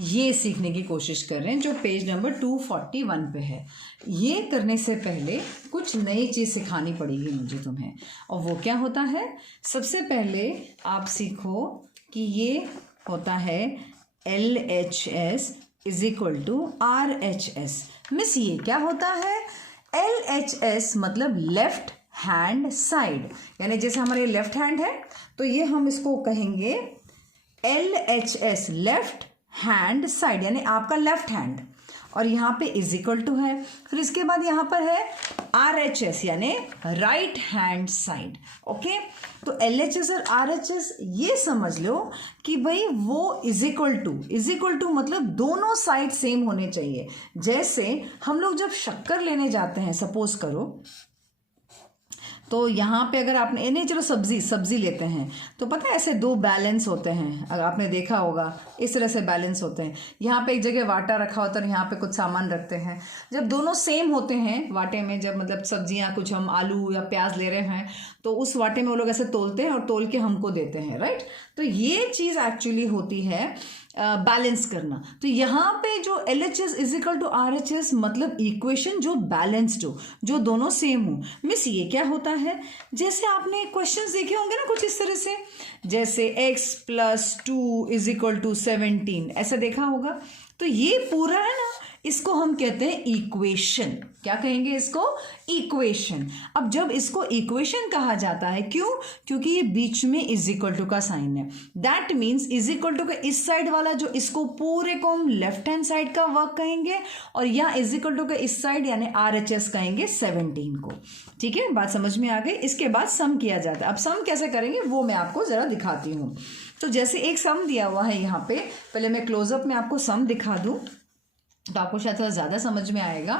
ये सीखने की कोशिश कर रहे हैं जो पेज नंबर 241 पे है। ये करने से पहले कुछ नई चीज़ सिखानी पड़ेगी मुझे तुम्हें, और वो क्या होता है? सबसे पहले आप सीखो कि ये होता है LHS is equal to RHS। Miss ये क्या होता है? LHS मतलब लेफ्ट हैंड साइड, यानी जैसे हमारे लेफ्ट हैंड है तो ये हम इसको कहेंगे LHS लेफ्ट हैंड साइड, यानी आपका लेफ्ट हैंड, और यहाँ पे इज इक्वल टू है। फिर इसके बाद यहाँ पर है RHS यानी राइट हैंड साइड। ओके, तो LHS और RHS ये समझ लो कि भाई वो इज इक्वल टू मतलब दोनों साइड सेम होने चाहिए। जैसे हम लोग जब शक्कर लेने जाते हैं, सपोज करो, तो यहाँ पे अगर आपने नहीं, चलो सब्जी लेते हैं तो पता है ऐसे दो बैलेंस होते हैं, अगर आपने देखा होगा इस तरह से बैलेंस होते हैं। यहाँ पे एक जगह वाटा रखा होता है और यहाँ पे कुछ सामान रखते हैं। जब दोनों सेम होते हैं वाटे में, जब मतलब सब्जियाँ कुछ हम आलू या प्याज ले रहे हैं तो उस वाटे में वो लोग ऐसे तोलते हैं और तोल के हमको देते हैं, राइट। तो ये चीज़ एक्चुअली होती है बैलेंस करना। तो यहाँ पे जो LHS is equal to RHS मतलब इक्वेशन जो बैलेंस्ड हो, जो दोनों सेम हो। मिस ये क्या होता है? जैसे आपने क्वेश्चंस देखे होंगे ना कुछ इस तरह से, जैसे x + 2 इज इक्वल टू 17, ऐसा देखा होगा। तो ये पूरा है ना, इसको हम कहते हैं इक्वेशन। क्या कहेंगे इसको? इक्वेशन। अब जब इसको इक्वेशन कहा जाता है, क्यों? क्योंकि ये बीच में इज इक्वल टू का साइन है। That means is equal to का इस साइड वाला जो, इसको पूरे को हम लेफ्ट हैंड साइड का वर्क कहेंगे, और यहाँ इज इक्वल टू का इस साइड यानी RHS कहेंगे 17 को। ठीक है, बात समझ में आ गई। इसके बाद सम किया जाता है। अब सम कैसे करेंगे वो मैं आपको जरा दिखाती हूँ। तो जैसे एक सम दिया हुआ है यहाँ पे, पहले मैं क्लोजअप में आपको सम दिखा दूँ तो आपको शायद थोड़ा ज़्यादा समझ में आएगा।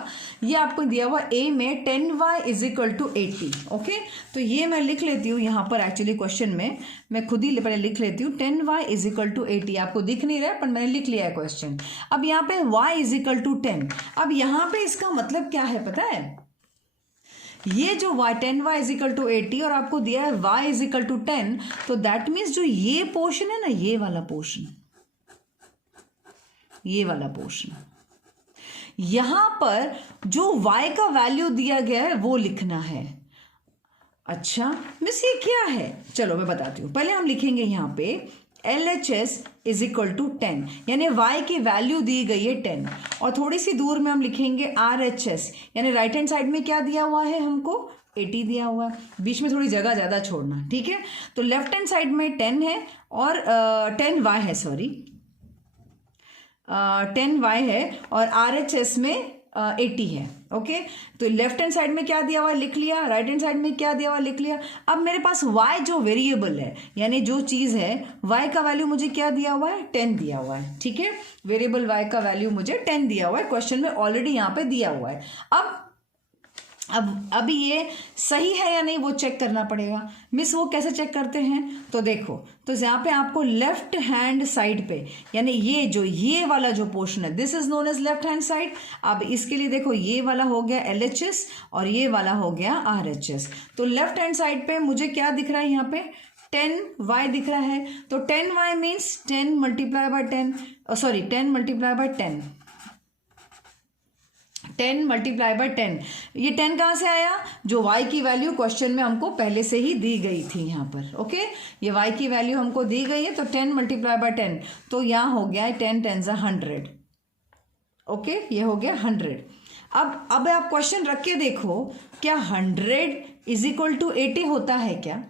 ये आपको दिया हुआ A में 10y is equal to 80। Okay, तो ये मैं लिख लेती हूँ यहाँ पर, एक्चुअली क्वेश्चन में मैं खुद ही पहले लिख लेती हूँ 10y इज इक्वल टू 80। आपको दिख नहीं रहा है पर मैंने लिख लिया है क्वेश्चन। अब यहाँ पे y इज इक्वल टू 10। अब यहाँ पे इसका मतलब क्या है पता है? ये जो 10y इज इक्वल टू 80 और आपको दिया है y इज इक्वल टू 10, तो दैट मीन्स जो ये पोर्शन है ना, ये वाला पोर्शन, ये वाला पोर्शन, यहां पर जो y का वैल्यू दिया गया है वो लिखना है। अच्छा मिस ये क्या है? चलो मैं बताती हूँ। पहले हम लिखेंगे यहाँ पे LHS इज इक्वल टू 10, यानी y की वैल्यू दी गई है 10, और थोड़ी सी दूर में हम लिखेंगे RHS, यानी राइट हैंड साइड में क्या दिया हुआ है हमको? 80 दिया हुआ है। बीच में थोड़ी जगह ज़्यादा छोड़ना, ठीक है। तो लेफ्ट हैंड साइड में 10 है और 10y है, सॉरी 10y है, और RHS में 80 है। ओके, तो लेफ्ट हैंड साइड में क्या दिया हुआ है लिख लिया, राइट हैंड साइड में क्या दिया हुआ लिख लिया। अब मेरे पास y जो वेरिएबल है, यानी जो चीज़ है, y का वैल्यू मुझे क्या दिया हुआ है? 10 दिया हुआ है। ठीक है, वेरिएबल y का वैल्यू मुझे 10 दिया हुआ है, क्वेश्चन में ऑलरेडी यहाँ पे दिया हुआ है। अब अभी ये सही है या नहीं वो चेक करना पड़ेगा। मिस वो कैसे चेक करते हैं? तो देखो, तो यहाँ पे आपको लेफ्ट हैंड साइड पे, यानी ये वाला जो पोर्शन है, this is known as left hand side. अब इसके लिए देखो, ये वाला हो गया LHS और ये वाला हो गया RHS। तो लेफ्ट हैंड साइड पे मुझे क्या दिख रहा है? यहाँ पे 10y दिख रहा है। तो 10y means 10 multiply by 10, sorry 10 multiply by 10, 10 multiply by 10। ये 10 कहाँ से आया? जो y की वैल्यू क्वेश्चन में हमको पहले से ही दी गई थी यहाँ पर। ओके, ये y की वैल्यू हमको दी गई है, तो 10 मल्टीप्लाई बाय 10, तो यहाँ हो गया 10 10 100। ओके, ये हो गया 100। अब आप क्वेश्चन रख के देखो, क्या 100 इज इक्वल टू 80 होता है क्या?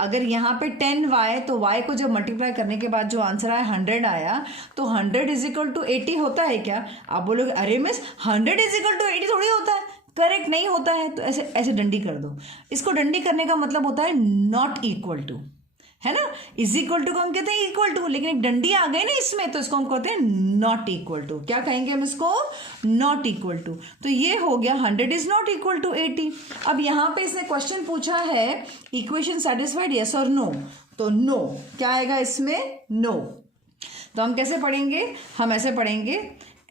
अगर यहाँ पे 10y, तो y को जब मल्टीप्लाई करने के बाद जो आंसर आया 100 आया, तो 100 इज इक्वल टू 80 होता है क्या? आप बोलोगे अरे मिस 100 इज इक्वल टू 80 थोड़ी होता है। करेक्ट नहीं होता है, तो ऐसे ऐसे डंडी कर दो। इसको डंडी करने का मतलब होता है नॉट इक्वल टू, है ना। इज इक्वल टू को हम कहते हैं इक्वल टू, लेकिन एक डंडी आ गई ना इसमें, तो इसको हम कहते हैं नॉट इक्वल टू। क्या कहेंगे हम इसको? Not equal to. तो ये हो गया 100 इज नॉट इक्वल टू 80। अब यहाँ पे इसने क्वेश्चन पूछा है इक्वेशन सेटिस्फाइड यस और नो, तो नो क्या आएगा इसमें? नो। तो हम कैसे पढ़ेंगे? हम ऐसे पढ़ेंगे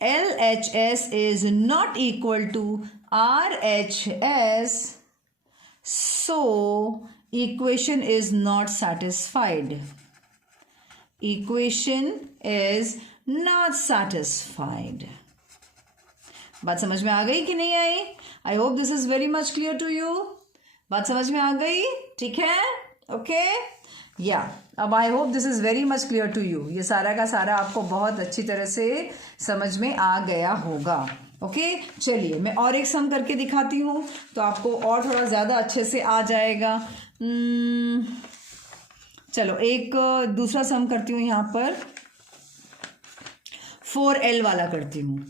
LHS is not equal to RHS, so equation is not satisfied. Equation is not satisfied. बात समझ में आ गई कि नहीं आई? I hope this is very much clear to you. बात समझ में आ गई? ठीक है, ओके या अब I hope this is very much clear to you. ये सारा का सारा आपको बहुत अच्छी तरह से समझ में आ गया होगा। ओके चलिए मैं और एक सम करके दिखाती हूँ तो आपको और थोड़ा ज़्यादा अच्छे से आ जाएगा। चलो एक दूसरा सम करती हूँ, यहाँ पर 4L वाला करती हूँ।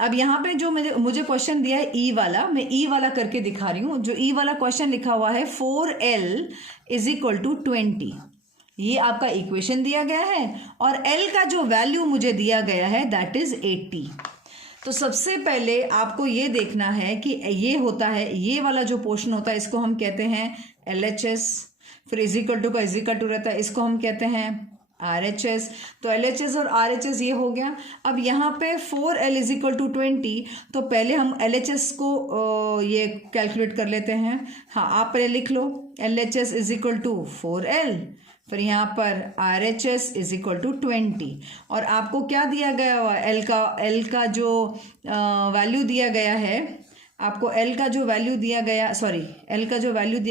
अब यहाँ पे जो मुझे क्वेश्चन दिया है ई वाला, मैं ई वाला करके दिखा रही हूँ। जो ई वाला क्वेश्चन लिखा हुआ है 4L = 20, ये आपका इक्वेशन दिया गया है और L का जो वैल्यू मुझे दिया गया है दैट इज 80। तो सबसे पहले आपको ये देखना है कि ये होता है, ये वाला जो पोर्शन होता है इसको हम कहते हैं LHS, फिर = का = रहता है, इसको हम कहते हैं RHS। तो LHS और RHS ये हो गया। अब यहाँ पे 4L = 20, तो पहले हम LHS को ये कैलकुलेट कर लेते हैं। हाँ आप पहले लिख लो LHS = 4L, फिर यहाँ पर RHS = 20 और आपको क्या दिया गया हुआ L का जो वैल्यू दिया गया है, आपको L का जो वैल्यू दिया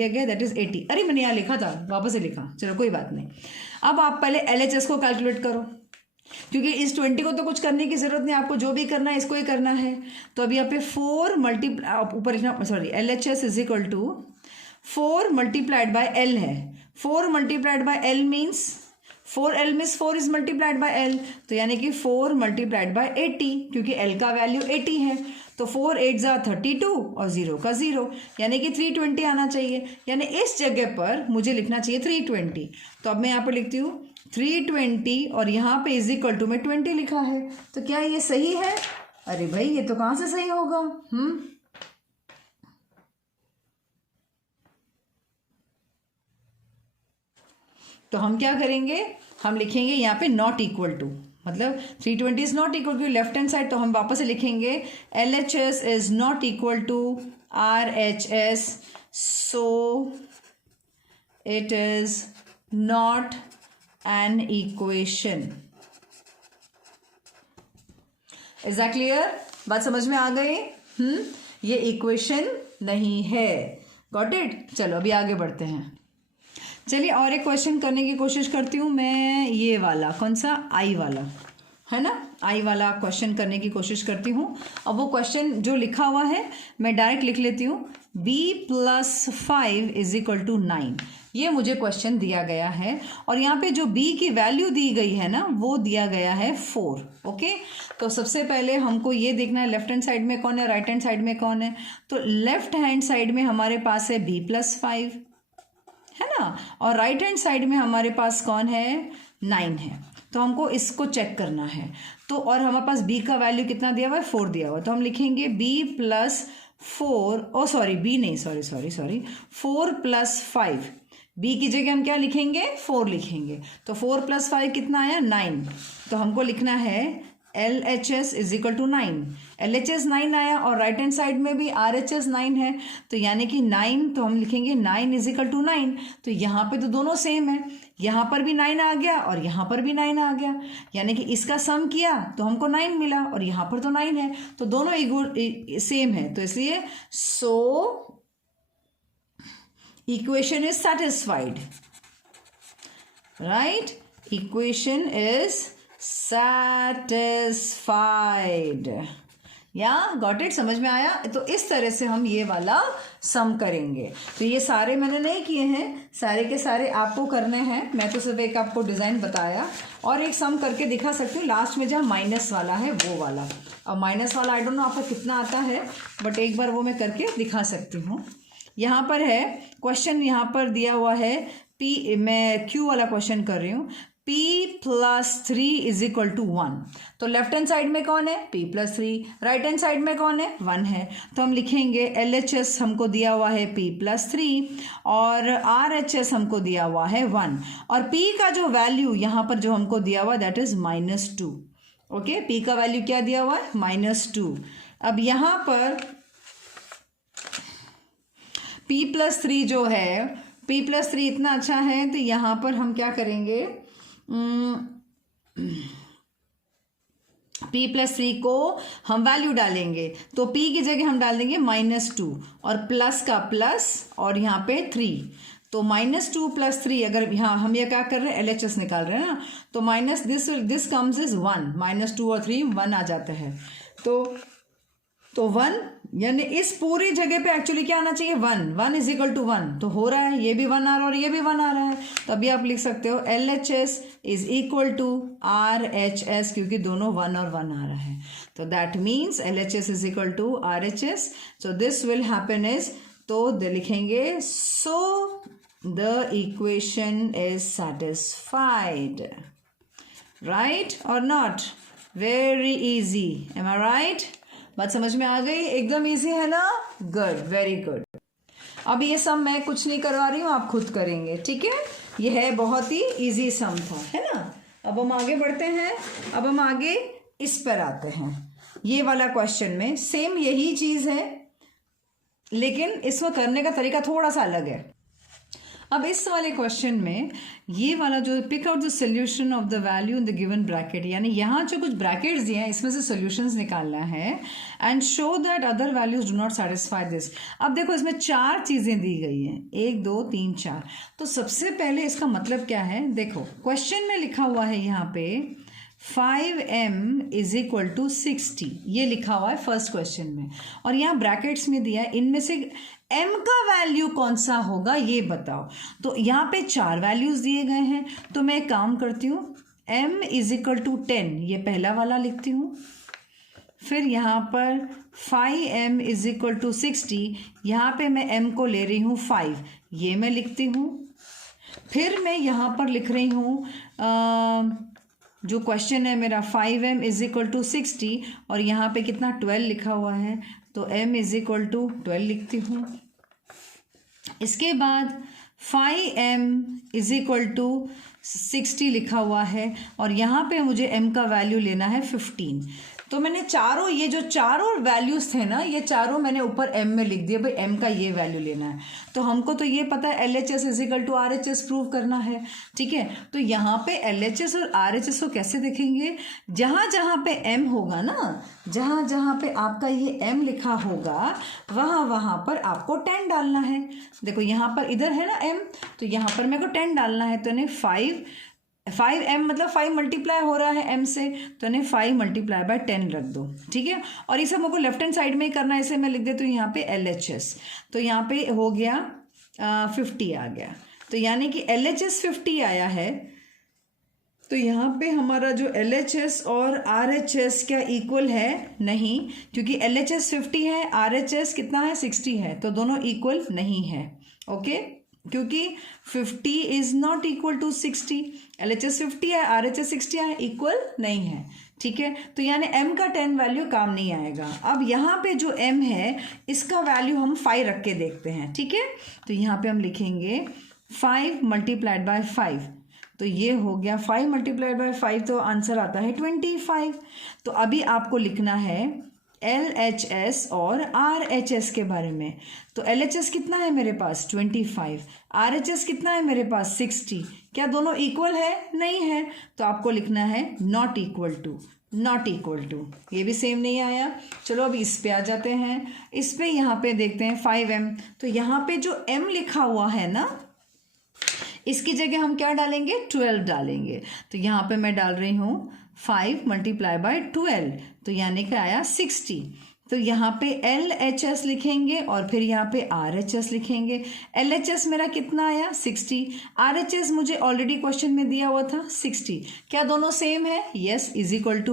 गया दैट इज 80। अरे मैंने यहाँ लिखा था, वापस से लिखा, चलो कोई बात नहीं। अब आप पहले LHS को कैलकुलेट करो, क्योंकि इस 20 को तो कुछ करने की जरूरत नहीं, आपको जो भी करना है इसको ही करना है। तो अब यहाँ पे 4 LHS = 4 × L है। 4 × L means 4L means 4 is multiplied by L, तो यानी कि 4 × 80, क्योंकि L का वैल्यू 80 है। तो 4 8 = 32 और 0 का 0, यानी कि 320 आना चाहिए। यानी इस जगह पर मुझे लिखना चाहिए 320। तो अब मैं यहाँ पर लिखती हूँ 320 और यहाँ पे = में 20 लिखा है। तो क्या ये सही है? अरे भाई ये तो कहाँ से सही होगा? तो हम क्या करेंगे, हम लिखेंगे यहाँ पे नॉट इक्वल टू, मतलब 320 is not equal to left hand side, तो हम वापस से लिखेंगे LHS is not equal to RHS, so it is not an equation. Is that clear? बात समझ में आ गई? ये इक्वेशन नहीं है। Got it? चलो अभी आगे बढ़ते हैं। चलिए और एक क्वेश्चन करने की कोशिश करती हूँ मैं, ये वाला कौन सा, आई वाला है ना, आई वाला क्वेश्चन करने की कोशिश करती हूँ। अब वो क्वेश्चन जो लिखा हुआ है मैं डायरेक्ट लिख लेती हूँ। b + 5 = 9, ये मुझे क्वेश्चन दिया गया है और यहाँ पे जो b की वैल्यू दी गई है ना वो दिया गया है 4। ओके तो सबसे पहले हमको ये देखना है लेफ्ट हैंड साइड में कौन है, राइट हैंड साइड में कौन है। तो लेफ्ट हैंड साइड में हमारे पास है b + 5 है ना, और राइट हैंड साइड में हमारे पास कौन है, 9 है। तो हमको इसको चेक करना है। तो और हमारे पास b का वैल्यू कितना दिया हुआ है, 4 दिया हुआ है। तो हम लिखेंगे b + 4, ओ सॉरी b नहीं, सॉरी 4 + 5, b की जगह हम क्या लिखेंगे, 4 लिखेंगे। तो 4 + 5 कितना आया, 9। तो हमको लिखना है LHS = 9, LHS 9 आया और राइट हैंड साइड में भी RHS 9 है, तो यानी कि 9, तो हम लिखेंगे 9 = 9। तो यहाँ पे तो दोनों सेम है, यहाँ पर भी 9 आ गया और यहाँ पर भी 9 आ गया, यानी कि इसका सम किया तो हमको 9 मिला और यहाँ पर तो 9 है, तो दोनों सेम है। तो इसलिए so equation is satisfied, right, equation is satisfied। या गॉट इट? समझ में आया? तो इस तरह से हम ये वाला सम करेंगे। तो ये सारे मैंने नहीं किए हैं, सारे के सारे आपको करने हैं। मैं तो सिर्फ एक आपको डिज़ाइन बताया और एक सम करके दिखा सकती हूँ लास्ट में जहाँ माइनस वाला है वो वाला। अब माइनस वाला आई डोंट नो आपको कितना आता है, बट एक बार वो मैं करके दिखा सकती हूँ। यहाँ पर है क्वेश्चन, यहाँ पर दिया हुआ है P, मैं Q वाला क्वेश्चन कर रही हूँ, p + 3 = 1। तो लेफ्ट हैंड साइड में कौन है, p + 3, राइट हैंड साइड में कौन है, 1 है। तो हम लिखेंगे LHS हमको दिया हुआ है p + 3 और RHS हमको दिया हुआ है 1, और p का जो वैल्यू यहाँ पर जो हमको दिया हुआ दैट इज -2। ओके p का वैल्यू क्या दिया हुआ है, -2। अब यहाँ पर p + 3 जो है, p + 3 इतना अच्छा है, तो यहाँ पर हम क्या करेंगे, p+3 को हम वैल्यू डालेंगे तो p की जगह हम डाल देंगे -2 और प्लस का प्लस और यहाँ पे 3, तो -2 + 3 अगर यहाँ हम ये क्या कर रहे हैं LHS निकाल रहे हैं ना, तो माइनस दिस कम्स इज 1, -2 और 3 1 आ जाता है, तो 1 यानी इस पूरी जगह पे एक्चुअली क्या आना चाहिए 1 = 1, तो हो रहा है ये भी 1 आ रहा है और ये भी 1 आ रहा है, तो अभी आप लिख सकते हो LHS = RHS क्योंकि दोनों 1 और 1 आ रहा है, तो that means LHS = RHS, so this will happen is, तो दे लिखेंगे so the equation is satisfied, right और not, very easy, am I right? बात समझ में आ गई? एकदम इजी है ना, गुड, वेरी गुड। अब ये सम मैं कुछ नहीं करवा रही हूँ, आप खुद करेंगे, ठीक है? ये है बहुत ही इजी सम था, है ना? अब हम आगे बढ़ते हैं, अब हम आगे इस पर आते हैं, ये वाला क्वेश्चन में सेम यही चीज है लेकिन इसमें करने का तरीका थोड़ा सा अलग है। अब इस वाले क्वेश्चन में ये वाला जो pick out the solution of the value in the given bracket, यानी यहाँ जो कुछ ब्रैकेट्स दिए हैं इसमें से सॉल्यूशंस निकालना है and show that other values do not satisfy this. अब देखो इसमें 4 चीज़ें दी गई हैं, 1 2 3 4, तो सबसे पहले इसका मतलब क्या है, देखो क्वेश्चन में लिखा हुआ है यहाँ पे 5m = 60, ये लिखा हुआ है फर्स्ट क्वेश्चन में, और यहाँ ब्रैकेट्स में दिया है इनमें से m का वैल्यू कौन सा होगा ये बताओ। तो यहाँ पे 4 वैल्यूज दिए गए हैं, तो मैं एक काम करती हूँ m = 10, ये पहला वाला लिखती हूँ, फिर यहाँ पर 5m = 60, यहाँ पे मैं m को ले रही हूँ 5, ये मैं लिखती हूँ, फिर मैं यहाँ पर लिख रही हूँ जो क्वेश्चन है मेरा 5m = 60 और यहाँ पे कितना 12 लिखा हुआ है, तो m = 12 लिखती हूँ। इसके बाद 5m = 60 लिखा हुआ है और यहाँ पे मुझे m का वैल्यू लेना है 15, तो मैंने चारों ये जो चारों वैल्यूज थे ना, ये चारों मैंने ऊपर m में लिख दिया, भाई m का ये वैल्यू लेना है, तो हमको तो ये पता है LHS = RHS प्रूव करना है, ठीक है? तो यहाँ पे LHS और RHS को कैसे देखेंगे, जहाँ जहाँ पे m होगा ना, जहाँ जहाँ पे आपका ये m लिखा होगा वहाँ वहाँ पर आपको 10 डालना है। देखो यहाँ पर इधर है ना m, तो यहाँ पर मेरे को 10 डालना है, तो इन्हें 5m मतलब 5 मल्टीप्लाई हो रहा है m से, तो इन्हें 5 × 10 रख दो, ठीक है? और इसे मुझको लेफ्ट हैंड साइड में ही करना है, इसे मैं लिख देती हूँ यहाँ पे LHS, तो यहाँ पे हो गया 50 आ गया, तो यानी कि LHS 50 आया है, तो यहाँ पे हमारा जो LHS और RHS क्या इक्वल है, नहीं, क्योंकि LHS 50 है, RHS कितना है 60 है, तो दोनों इक्वल नहीं है, ओके? क्योंकि 50 is not equal to 60, LHS 50 है, RHS 60 है, इक्वल नहीं है, ठीक है? तो यानी m का 10 वैल्यू काम नहीं आएगा। अब यहाँ पे जो m है इसका वैल्यू हम 5 रख के देखते हैं, ठीक है? तो यहाँ पे हम लिखेंगे 5 × 5, तो ये हो गया 5 × 5, तो आंसर आता है 25। तो अभी आपको लिखना है LHS और RHS के बारे में, तो LHS कितना है मेरे पास 25, RHS कितना है मेरे पास 60, क्या दोनों इक्वल है, नहीं है, तो आपको लिखना है नॉट इक्वल टू, ये भी सेम नहीं आया। चलो अब इस पे आ जाते हैं, इस पे यहाँ पे देखते हैं 5m, तो यहाँ पे जो m लिखा हुआ है ना, इसकी जगह हम क्या डालेंगे 12 डालेंगे, तो यहाँ पे मैं डाल रही हूँ 5 × 12, तो यानी कि आया 60, तो यहाँ पे LHS लिखेंगे और फिर यहाँ पे RHS लिखेंगे। LHS मेरा कितना आया 60, RHS मुझे ऑलरेडी क्वेश्चन में दिया हुआ था 60, क्या दोनों सेम है, यस, =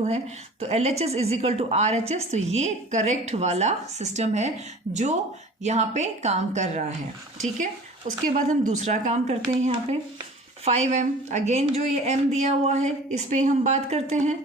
है, तो LHS = RHS, तो ये करेक्ट वाला सिस्टम है जो यहाँ पे काम कर रहा है, ठीक है? उसके बाद हम दूसरा काम करते हैं, यहाँ पे 5m, अगेन जो ये m दिया हुआ है इस पे हम बात करते हैं,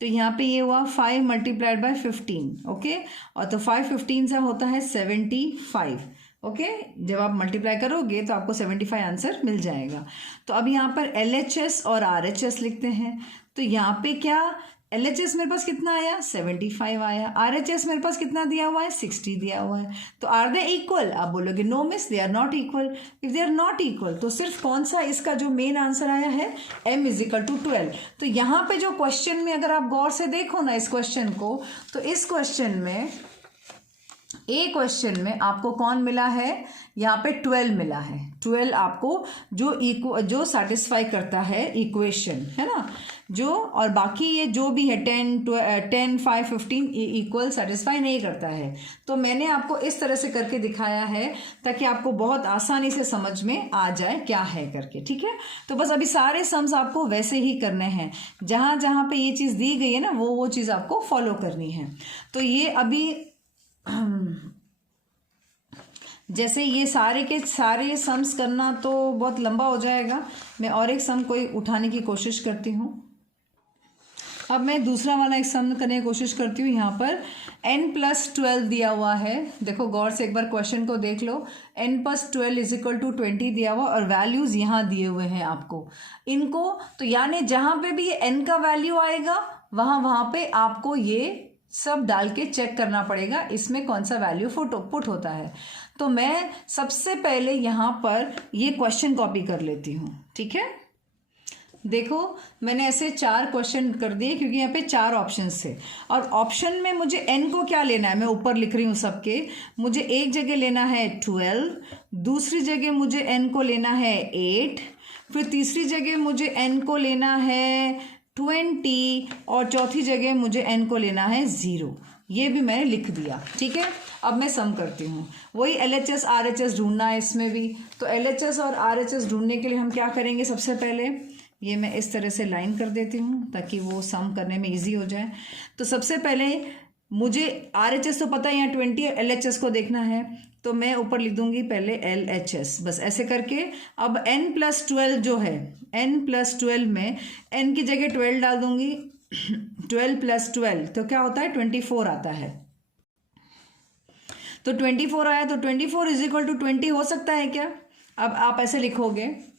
तो यहाँ पे ये हुआ 5 × 15, ओके, और तो 5 15 से होता है 75, ओके, जब आप मल्टीप्लाई करोगे तो आपको 75 आंसर मिल जाएगा। तो अब यहाँ पर LHS और RHS लिखते हैं, तो यहाँ पे क्या LHS मेरे पास कितना आया 75 आया, RHS मेरे पास कितना दिया हुआ है 60 दिया हुआ है। तो आर दे इक्वल? आप बोलोगे no miss, they are not equal. If they are not equal तो सिर्फ कौन सा इसका जो मेन आंसर आया है m = 12। तो यहाँ पे जो क्वेश्चन में अगर आप गौर से देखो ना इस क्वेश्चन को, तो इस क्वेश्चन में क्वेश्चन में आपको कौन मिला है, यहाँ पे 12 मिला है। 12 आपको जो सेटिस्फाई करता है इक्वेशन, है ना, जो, और बाकी ये जो भी है 10, 5, 15 इक्वल सेटिस्फाई नहीं करता है। तो मैंने आपको इस तरह से करके दिखाया है ताकि आपको बहुत आसानी से समझ में आ जाए क्या है करके, ठीक है। तो बस अभी सारे सम्स आपको वैसे ही करने हैं, जहाँ जहाँ पे ये चीज़ दी गई है ना वो चीज़ आपको फॉलो करनी है। तो ये अभी जैसे ये सारे के सारे सम्स करना तो बहुत लंबा हो जाएगा, मैं और एक सम कोई उठाने की कोशिश करती हूँ। अब मैं दूसरा वाला एक सम करने की कोशिश करती हूँ। यहाँ पर n+12 दिया हुआ है, देखो गौर से एक बार क्वेश्चन को देख लो। n+12 = 20 दिया हुआ और वैल्यूज़ यहाँ दिए हुए हैं आपको इनको। तो यानी जहाँ पे भी ये n का वैल्यू आएगा वहाँ पे आपको ये सब डाल के चेक करना पड़ेगा इसमें कौन सा वैल्यू पुट होता है। तो मैं सबसे पहले यहाँ पर ये क्वेश्चन कॉपी कर लेती हूँ, ठीक है। देखो मैंने ऐसे 4 क्वेश्चन कर दिए क्योंकि यहाँ पे 4 ऑप्शन थे और ऑप्शन में मुझे n को क्या लेना है, मैं ऊपर लिख रही हूँ सबके। मुझे एक जगह लेना है 12, दूसरी जगह मुझे n को लेना है 8, फिर तीसरी जगह मुझे n को लेना है 20 और चौथी जगह मुझे n को लेना है 0। ये भी मैंने लिख दिया, ठीक है। अब मैं सम करती हूँ, वही LHS RHS ढूंढना है इसमें भी। तो LHS और RHS ढूंढने के लिए हम क्या करेंगे, सबसे पहले ये मैं इस तरह से लाइन कर देती हूँ ताकि वो सम करने में इजी हो जाए। तो सबसे पहले मुझे RHS तो पता है, यहाँ 20 और LHS को देखना है, तो मैं ऊपर लिख दूंगी पहले LHS, बस ऐसे करके। अब n+12 जो है, n+12 में n की जगह 12 डाल दूंगी। 12 + 12 तो क्या होता है 24 आता है। तो 24 आया, तो 24 = 20 हो सकता है क्या। अब आप ऐसे लिखोगे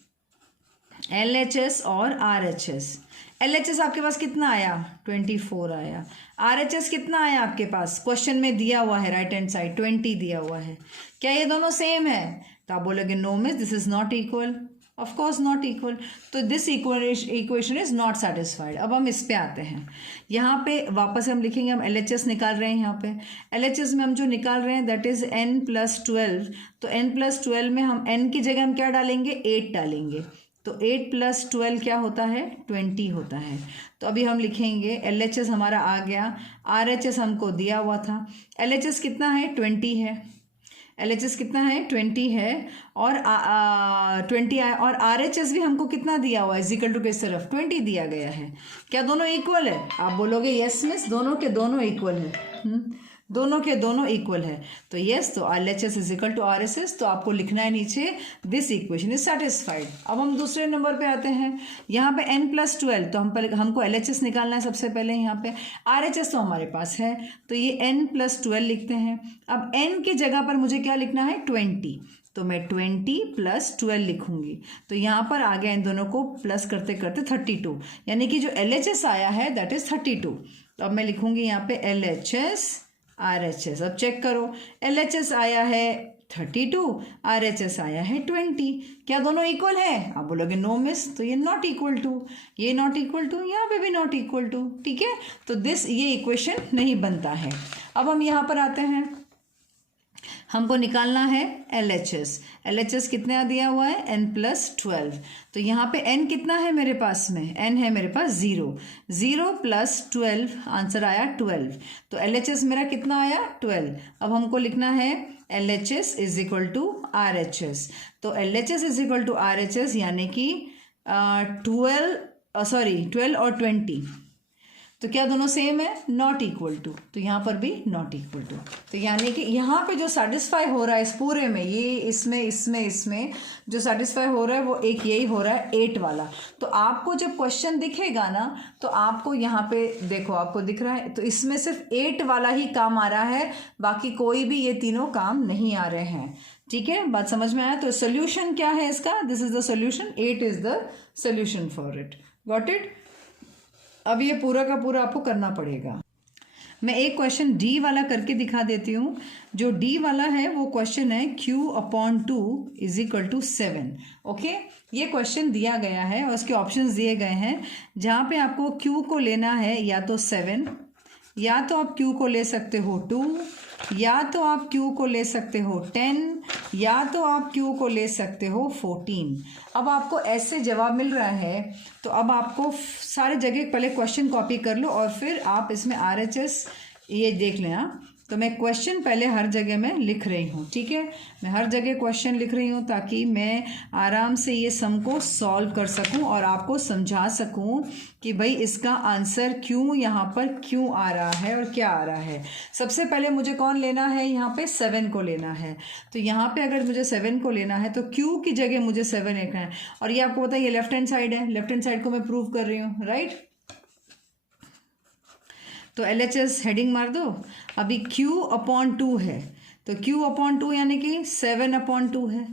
LHS और RHS। LHS आपके पास कितना आया 24 आया, RHS कितना आया आपके पास क्वेश्चन में दिया हुआ है राइट हैंड साइड 20 दिया हुआ है। क्या ये दोनों सेम है, तो आप बोलोगे no miss this is not equal, of course not equal. तो this equation is not satisfied. अब हम इस पे आते हैं, यहाँ पे वापस हम लिखेंगे, हम LHS निकाल रहे हैं। यहाँ पे LHS में हम जो निकाल रहे हैं दैट इज n+12। तो n+12 में हम n की जगह हम क्या डालेंगे 8 डालेंगे, तो 8 + 12 क्या होता है 20 होता है। तो अभी हम लिखेंगे LHS हमारा आ गया, RHS हमको दिया हुआ था। LHS कितना है 20 है, LHS कितना है 20 है और 20 है, और RHS भी हमको कितना दिया हुआ है = किस तरफ 20 दिया गया है। क्या दोनों इक्वल है, आप बोलोगे यस मिस दोनों के दोनों इक्वल है, दोनों के दोनों इक्वल है। तो यस, तो LHS = RHS, तो आपको लिखना है नीचे दिस इक्वेशन इज सेटिस्फाइड। अब हम दूसरे नंबर पे आते हैं, यहाँ पे n+12, तो हमको LHS निकालना है सबसे पहले। यहाँ पे RHS तो हमारे पास है, तो ये n+12 लिखते हैं। अब n की जगह पर मुझे क्या लिखना है 20, तो मैं 20 + 12 लिखूंगी। तो यहाँ पर आ गया इन दोनों को प्लस करते करते 32, यानी कि जो LHS आया है दैट इज 32। तो अब मैं लिखूंगी यहाँ पे LHS RHS। अब चेक करो, LHS आया है 32, RHS आया है 20। क्या दोनों इक्वल है, आप बोलोगे नो मिस, तो ये नॉट इक्वल टू, ये नॉट इक्वल टू, यहाँ पे भी नॉट इक्वल टू, ठीक है। तो ये इक्वेशन नहीं बनता है। अब हम यहाँ पर आते हैं, हमको निकालना है LHS कितना दिया हुआ है n+12। तो यहाँ पे n कितना है मेरे पास में, n है मेरे पास 0 + 12, आंसर आया 12। तो LHS मेरा कितना आया 12। अब हमको लिखना है LHS = RHS। तो LHS = RHS यानी कि 12 और 20, तो क्या दोनों सेम है नॉट इक्वल टू, तो यहाँ पर भी नॉट इक्वल टू। तो यानी कि यहाँ पे जो सेटिस्फाई हो रहा है इस पूरे में, ये इसमें जो सेटिस्फाई हो रहा है वो एक यही हो रहा है 8 वाला। तो आपको जब क्वेश्चन दिखेगा ना, तो आपको यहाँ पे देखो आपको दिख रहा है, तो इसमें सिर्फ 8 वाला ही काम आ रहा है, बाकी कोई भी ये तीनों काम नहीं आ रहे हैं, ठीक है। बात समझ में आया। तो सोल्यूशन क्या है इसका, this is the solution, 8 is the solution for it, got it. अब ये पूरा का पूरा आपको करना पड़ेगा। मैं एक क्वेश्चन डी वाला करके दिखा देती हूँ। जो डी वाला है वो क्वेश्चन है Q/2 is equal to 7। Okay, ये क्वेश्चन दिया गया है और उसके ऑप्शंस दिए गए हैं, जहाँ पे आपको Q को लेना है या तो 7, या तो आप Q को ले सकते हो 2, या तो आप Q को ले सकते हो 10, या तो आप Q को ले सकते हो 14। अब आपको ऐसे जवाब मिल रहा है तो अब आपको सारे जगह पहले क्वेश्चन कॉपी कर लो और फिर आप इसमें RHS ये देख लेना। तो मैं क्वेश्चन पहले हर जगह में लिख रही हूँ, ठीक है। मैं हर जगह क्वेश्चन लिख रही हूँ ताकि मैं आराम से ये सम को सॉल्व कर सकूँ और आपको समझा सकूँ कि भाई इसका आंसर क्यों यहाँ पर क्यों आ रहा है और क्या आ रहा है। सबसे पहले मुझे कौन लेना है, यहाँ पे 7 को लेना है। तो यहाँ पे अगर मुझे 7 को लेना है तो Q की जगह मुझे 7 लिखना है। और ये आपको पता है ये लेफ्ट हैंड साइड है, लेफ्ट हैंड साइड को मैं प्रूव कर रही हूँ, राइट। तो LHS हेडिंग मार दो। अभी Q/2 है तो Q/2 यानी कि 7/2 है।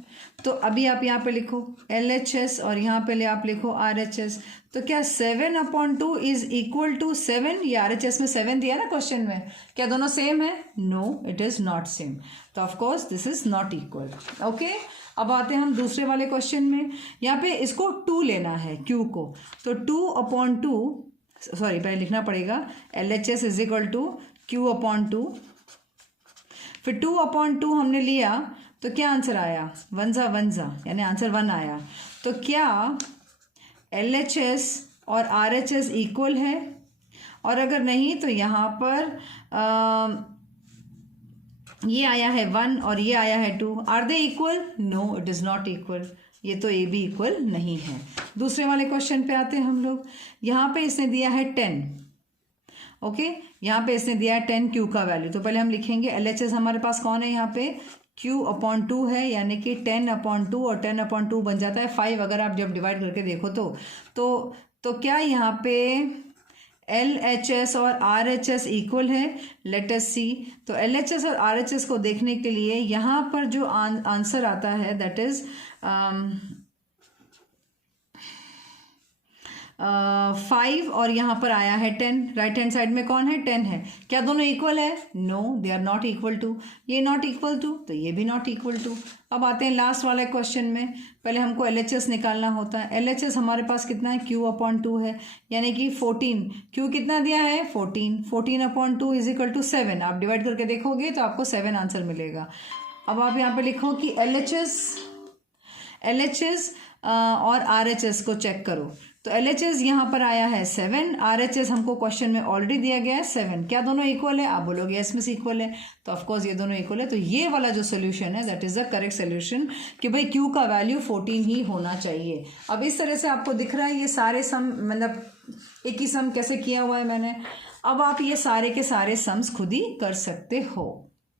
तो अभी आप यहाँ पे लिखो LHS और यहाँ पे आप लिखो RHS। तो क्या 7/2 इज इक्वल टू 7? ये RHS में 7 दिया ना क्वेश्चन में, क्या दोनों सेम है? No, it is not same. तो of course this is not equal. Okay, अब आते हैं हम दूसरे वाले क्वेश्चन में। यहाँ पे इसको 2 लेना है Q को, तो 2/2 सॉरी पहले लिखना पड़ेगा LHS is equal to Q/2। फिर 2/2 हमने लिया तो क्या आंसर आया? 1 ज़ा यानी आंसर 1 आया। तो क्या LHS और RHS इक्वल है? और अगर नहीं तो यहाँ पर ये आया है 1 और ये आया है 2। Are they equal? No, it is not equal. ये तो ए भी इक्वल नहीं है। दूसरे वाले क्वेश्चन पे आते हैं हम लोग। यहाँ पे इसने दिया है 10। ओके, यहाँ पे इसने दिया है 10 Q का वैल्यू। तो पहले हम लिखेंगे LHS हमारे पास कौन है, यहाँ पे Q/2 है, यानी कि 10/2 और 10/2 बन जाता है 5 अगर आप जब डिवाइड करके देखो तो क्या यहाँ पे LHS और RHS इक्वल है? लेट अस सी। तो LHS और RHS को देखने के लिए यहाँ पर जो आंसर आता है दैट इज 5 और यहाँ पर आया है 10। राइट हैंड साइड में कौन है? 10 है। क्या दोनों इक्वल है? No, they are not equal to. ये नॉट इक्वल टू तो ये भी नॉट इक्वल टू। अब आते हैं लास्ट वाले क्वेश्चन में। पहले हमको LHS निकालना होता है। LHS हमारे पास कितना है? Q/2 है, यानी कि 14। Q कितना दिया है? 14। 14/2 इज इक्वल टू 7। आप डिवाइड करके देखोगे तो आपको 7 आंसर मिलेगा। अब आप यहाँ पे लिखो कि LHS और RHS को चेक करो। तो LHS यहाँ पर आया है 7, RHS हमको क्वेश्चन में ऑलरेडी दिया गया है 7। क्या दोनों इक्वल है? आप बोलोगे यस मिस इक्वल है। तो ऑफकोर्स ये दोनों इक्वल है। तो ये वाला जो सोल्यूशन है that is the correct solution कि भाई Q का वैल्यू 14 ही होना चाहिए। अब इस तरह से आपको दिख रहा है ये सारे सम, मतलब एक ही सम कैसे किया हुआ है मैंने। अब आप ये सारे के सारे सम्स खुद ही कर सकते हो।